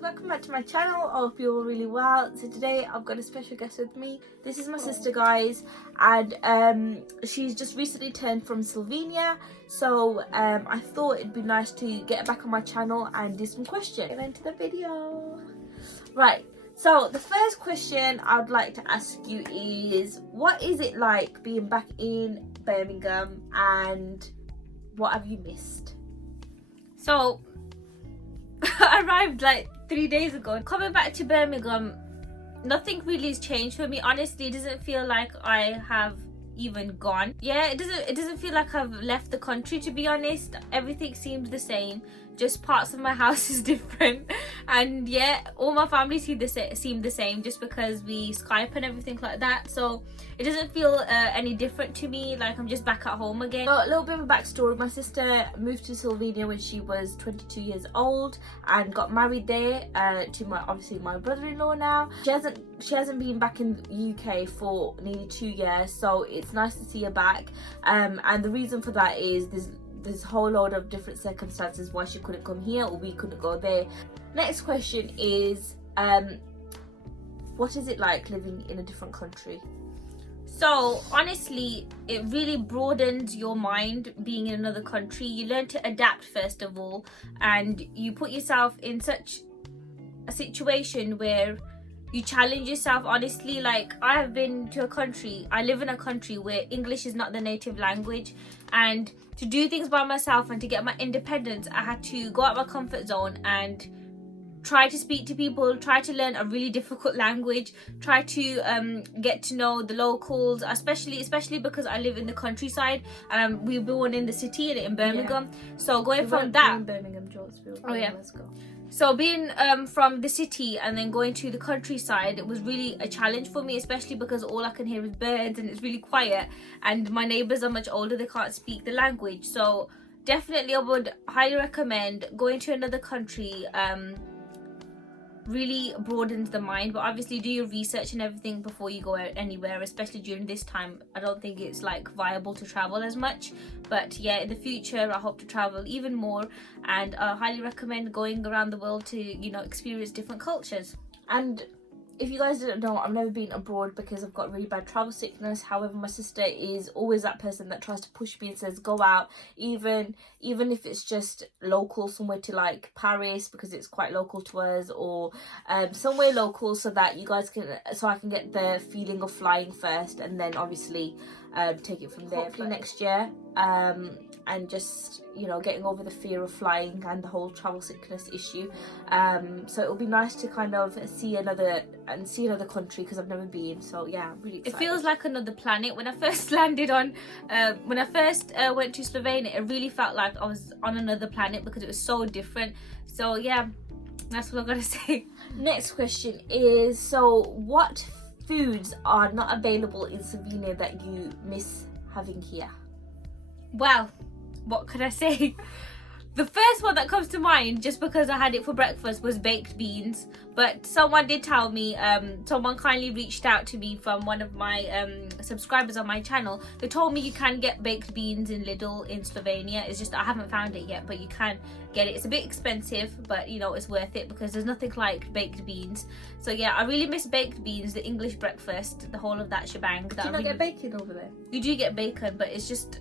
welcome back to my channel. I hope you're all really well. So today I've got a special guest with me. This is my sister, guys, and she's just recently turned from Slovenia, so I thought it'd be nice to get her back on my channel and do some questions. Get into the video. Right, so the first question I'd like to ask you is, what is it like being back in Birmingham and what have you missed? So I arrived like 3 days ago. Coming back to Birmingham, nothing really has changed for me. Honestly, it doesn't feel like I have even gone. Yeah, it doesn't feel like I've left the country, to be honest. Everything seems the same, just parts of my house is different, and yeah, all my family seem the same just because we Skype and everything like that. So it doesn't feel any different to me, like I'm just back at home again. So a little bit of a backstory: my sister moved to Slovenia when she was 22 years old and got married there to my brother-in-law now. She hasn't been back in the UK for nearly 2 years, so it's nice to see her back, and the reason for that is there's a whole load of different circumstances why she couldn't come here or we couldn't go there. Next question is, what is it like living in a different country? So honestly, it really broadens your mind being in another country. You learn to adapt first of all, and you put yourself in such a situation where you challenge yourself. Honestly, like, I have been to a country, I live in a country where English is not the native language, and to do things by myself and to get my independence, I had to go out my comfort zone and try to speak to people, try to learn a really difficult language, try to get to know the locals, especially because I live in the countryside and we were born in the city in Birmingham. Yeah. So going from that, in Birmingham, Georgesville. Oh yeah, let's go. So being from the city and then going to the countryside, it was really a challenge for me, especially because all I can hear is birds and it's really quiet, and my neighbours are much older, they can't speak the language. So definitely I would highly recommend going to another country. Really broadens the mind, but obviously do your research and everything before you go out anywhere, especially during this time. I don't think it's like viable to travel as much, but yeah, in the future I hope to travel even more, and I highly recommend going around the world to, you know, experience different cultures. And if you guys didn't know, I've never been abroad because I've got really bad travel sickness. However, my sister is always that person that tries to push me and says go out, even if it's just local, somewhere to like Paris because it's quite local to us, or somewhere local so that you guys so I can get the feeling of flying first and then obviously take it from there. Hopefully next year, and just, you know, getting over the fear of flying and the whole travel sickness issue. So it'll be nice to kind of see another country because I've never been. So yeah, I'm really excited. It feels like another planet. When I first landed on, when I first went to Slovenia, it really felt like I was on another planet because it was so different. So yeah, that's what I've got to say. Next question is, so what foods are not available in Slovenia that you miss having here? Well, what could I say? The first one that comes to mind, just because I had it for breakfast, was baked beans. But someone did tell me, someone kindly reached out to me from one of my subscribers on my channel. They told me you can get baked beans in Lidl in Slovenia. It's just I haven't found it yet, but you can get it. It's a bit expensive, but you know, it's worth it because there's nothing like baked beans. So yeah, I really miss baked beans, the English breakfast, the whole of that shebang. Do you not get bacon over there? You do get bacon, but it's just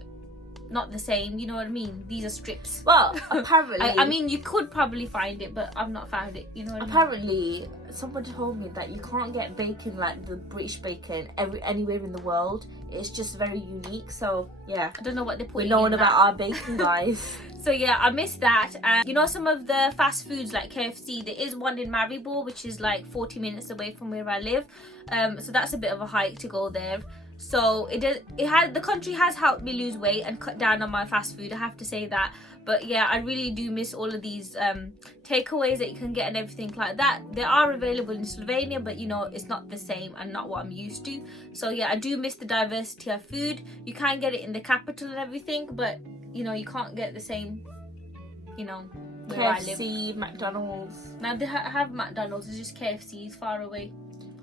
not the same, you know what I mean? These are strips. Well, apparently I mean, you could probably find it, but I've not found it, you know what I mean? Apparently someone told me that you can't get bacon like the British bacon anywhere in the world. It's just very unique. So yeah, I don't know what they put. We're knowing about our bacon, guys. So yeah, I miss that. And you know, some of the fast foods like KFC, there is one in Maribor, which is like 40 minutes away from where I live, so that's a bit of a hike to go there. So the country has helped me lose weight and cut down on my fast food, I have to say that. But yeah, I really do miss all of these takeaways that you can get and everything like that. They are available in Slovenia, but you know, it's not the same and not what I'm used to. So yeah, I do miss the diversity of food. You can get it in the capital and everything, but you know, you can't get the same, you know, where I live. KFC, McDonald's. Now they have McDonald's, it's just KFC is far away.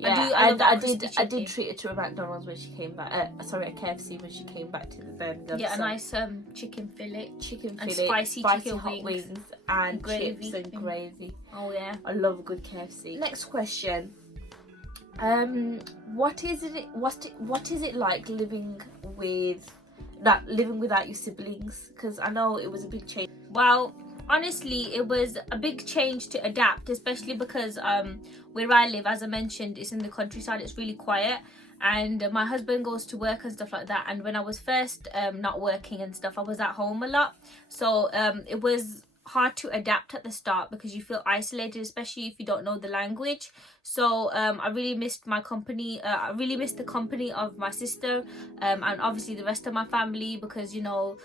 Yeah, I love that I crispy did chicken. treat her to a McDonald's when she came back. Sorry, a KFC when she came back to the Birmingham. Yeah, a so nice chicken fillet. chicken and fillet, spicy chicken hot wings. and Gravy. chips and gravy. Oh yeah. I love a good KFC. Next question. What is it like living without your siblings? Because I know it was a big change. Well, honestly, it was a big change to adapt, especially because where I live, as I mentioned, it's in the countryside. It's really quiet, and my husband goes to work and stuff like that. And when I was first not working and stuff, I was at home a lot, so it was hard to adapt at the start because you feel isolated, especially if you don't know the language. So I really missed my company. I really missed the company of my sister and obviously the rest of my family, because you know,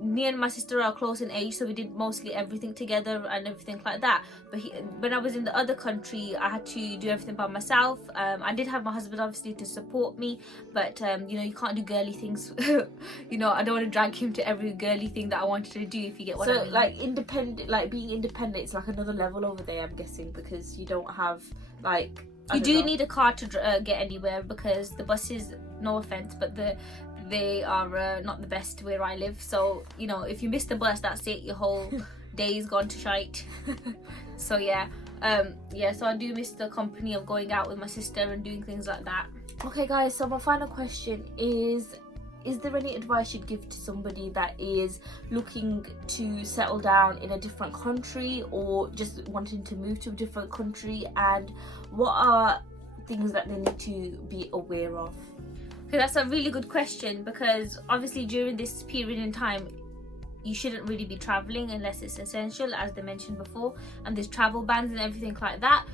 me and my sister are close in age, so we did mostly everything together and everything like that. But when I was in the other country, I had to do everything by myself. I did have my husband obviously to support me, but you know, you can't do girly things. You know, I don't want to drag him to every girly thing that I wanted to do, if you get what I mean. So like being independent, it's like another level over there, I'm guessing, because you don't have like, you do need a car to get anywhere, because the buses, no offense, but they are not the best where I live. So you know, if you miss the bus, that's it, your whole day is gone to shite. So yeah, so I do miss the company of going out with my sister and doing things like that. Okay guys, so my final question is there any advice you'd give to somebody that is looking to settle down in a different country, or just wanting to move to a different country, and what are things that they need to be aware of? Okay, that's a really good question, because obviously during this period in time, you shouldn't really be traveling unless it's essential, as they mentioned before, and there's travel bans and everything like that.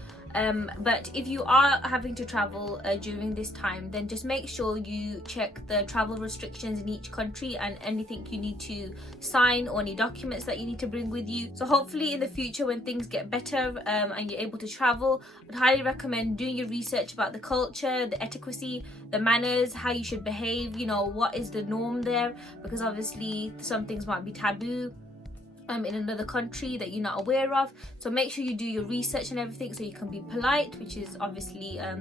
But if you are having to travel during this time, then just make sure you check the travel restrictions in each country and anything you need to sign or any documents that you need to bring with you. So hopefully in the future, when things get better and you're able to travel, I'd highly recommend doing your research about the culture, the etiquette, the manners, how you should behave, you know, what is the norm there, because obviously some things might be taboo in another country that you're not aware of. So make sure you do your research and everything, so you can be polite, which is obviously a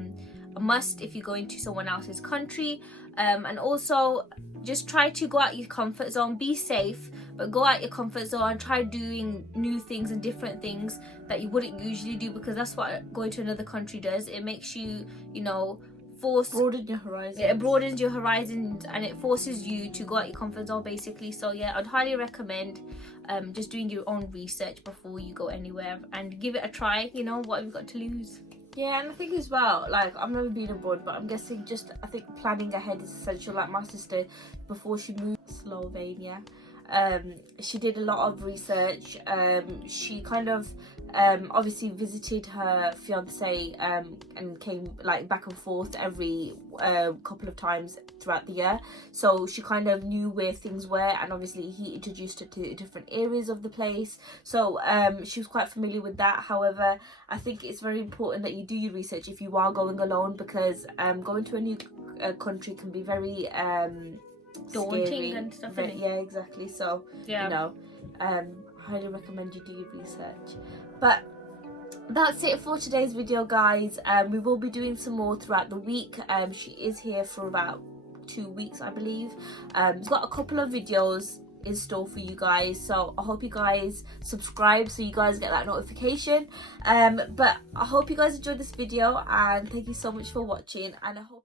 must if you go into someone else's country. And also just try to go out your comfort zone. Be safe, but go out your comfort zone and try doing new things and different things that you wouldn't usually do, because that's what going to another country does. It makes you, you know, broaden your horizons. It broadens your horizons and it forces you to go out your comfort zone, basically. So yeah, I'd highly recommend just doing your own research before you go anywhere and give it a try. You know, what have you got to lose? Yeah, and I think as well, like, I've never been abroad, but I'm guessing I think planning ahead is essential. Like my sister, before she moved to Slovenia, she did a lot of research. She kind of obviously visited her fiance and came like back and forth every couple of times throughout the year, so she kind of knew where things were, and obviously he introduced her to different areas of the place, so she was quite familiar with that. However, I think it's very important that you do your research if you are going alone, because going to a new country can be very daunting scary. and stuff. Yeah, exactly. So yeah, you know, highly recommend you do your research. But that's it for today's video, guys. We will be doing some more throughout the week. She is here for about 2 weeks, I believe. We've got a couple of videos in store for you guys, so I hope you guys subscribe so you guys get that notification. But I hope you guys enjoyed this video, and thank you so much for watching, and I hope